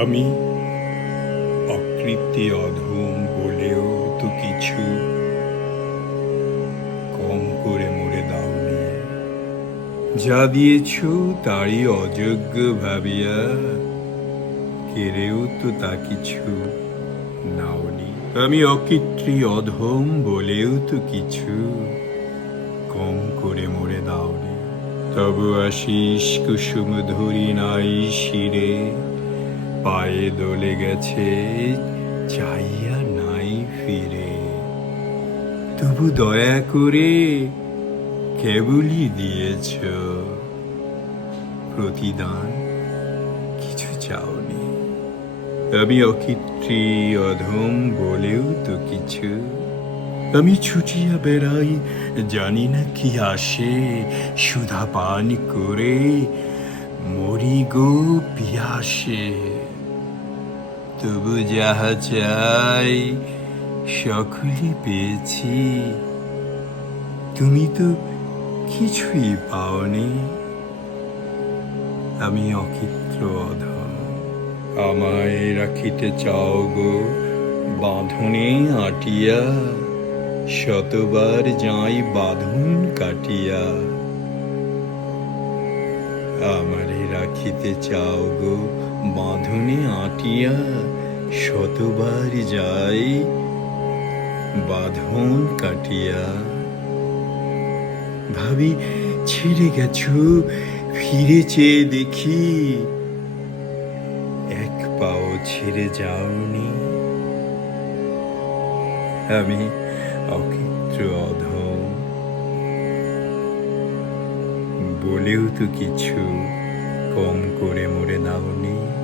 আমি অকৃতি অধম বলেও তো কিছু কম করে মরে দাওনি। যা দিয়েছ তারই অযোগ্য ভাবিয়া কেড়েও তো তা কিছু নাওনি। আমি অকৃত্রি অধম বলেও তো কিছু কম করে মরে দাওনি। তবু আশিস কুসুম ধরি নাই শিরে। পায়ে দলে গেছে চাইয়া নাই ফিরে। তবু দয়া করে কেবলই দিয়েছ। প্রতিদান কিছু চাওনি। আমি অকৃত্রি, অধম বলেও তো কিছু। আমি ছুটিয়া বেড়াই, জানি না কি আসে, সুধা পান করে মরি গো পিয়াসে তবু যাহা চাই, সকলে পেয়েছি। তুমি তো কিছুই পাওনি। আমি অকিত্র অধম। আমায় রাখিতে চাও গো, বাঁধনে আটিয়া, শতবার যাই বাঁধন কাটিয়া। আমারে রাখিতে চাও গো বাঁধনে আটিয়া শতবার যাই বাঁধন কাটিয়া। ভাবি, ছেড়ে গেছো, ফিরে চেয়ে দেখি। এক পাও ছেড়ে যাওনি। আমি অকিত্র অধম। বলেও তো কিছু। কম করে মরে দাওনি